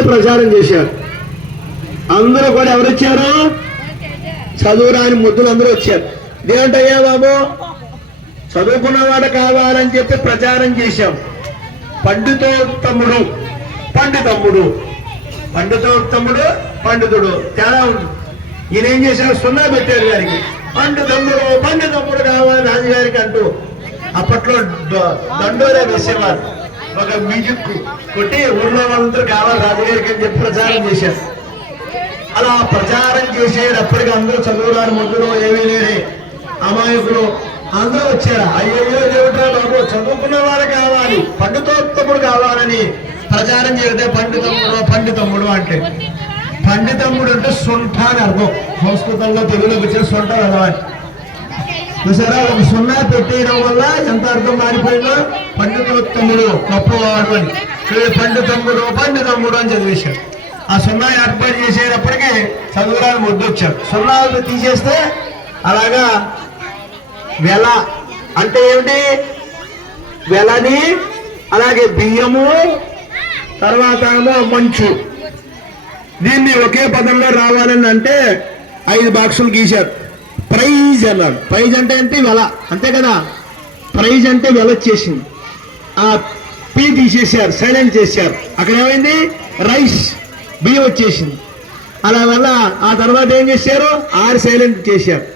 అని ప్రచారం చేశారు. అందరూ కూడా ఎవరు వచ్చారు? చదువురాని ముద్దులు అందరూ వచ్చారు. ఇదేంటయ్యా బాబు, చదువుకున్నవాడు కావాలని చెప్పి ప్రచారం చేశాం. పండితోత్తముడు పండితమ్ముడు, పండితోత్తముడు పండితుడు తేడా ఉంది. ఈయన ఏం చేశారు? సున్నా పెట్టారు గారికి. పండితమ్ముడు కావాలి రాజుగారికి అంటూ అప్పట్లో దండోరే వేసేవారు. ఒక మ్యూజిక్ కొట్టి ఊళ్ళో వాళ్ళందరూ కావాలి రాజుగారికి అని చెప్పి ప్రచారం చేశారు. అలా ప్రచారం చేసేటప్పటికి అందరూ చదువురాని ముద్దులు ఏమీ లేని అమాయకులు అందరూ వచ్చారు. అయ్యో దేవుడా బాబు, చదువుకున్న వారు కావాలి, పండితోత్తముడు కావాలని ప్రచారం చేస్తే పండితమ్ముడు అంటే, పండితమ్ముడు అంటే సొంట అని అర్థం. సంస్కృతంలో తెలుగులోకి వచ్చిన సొంట అలవాటు. చూసారా, ఒక సున్నా పెట్టేయడం వల్ల ఎంత అర్థం మారిపోయిందో. పండితోత్తముడు గొప్పవాడు అని, పండితమ్ముడు అని చదివేశాడు. ఆ సున్నా ఏర్పాటు చేసేటప్పటికీ చదువురాని ముద్దు వచ్చారు. సున్నాలు తీసేస్తే అలాగా వెల అంటే ఏమిటి? వెలని, అలాగే బియ్యము, తర్వాత ఏమో మంచు. దీన్ని ఒకే పదంలో రావాలని అంటే 5 బాక్సులు గీశారు. ప్రైజ్ అన్నాడు. ప్రైజ్ అంటే ఏంటి? వెల, అంతే కదా. ప్రైజ్ అంటే వెల వచ్చేసింది. ఆ పీ తీసేశారు, సైలెంట్ చేశారు. అక్కడ ఏమైంది? రైస్, బియ్యం వచ్చేసింది. అలా వల్ల ఆ తర్వాత ఏం చేశారు? 6 సైలెంట్ చేశారు.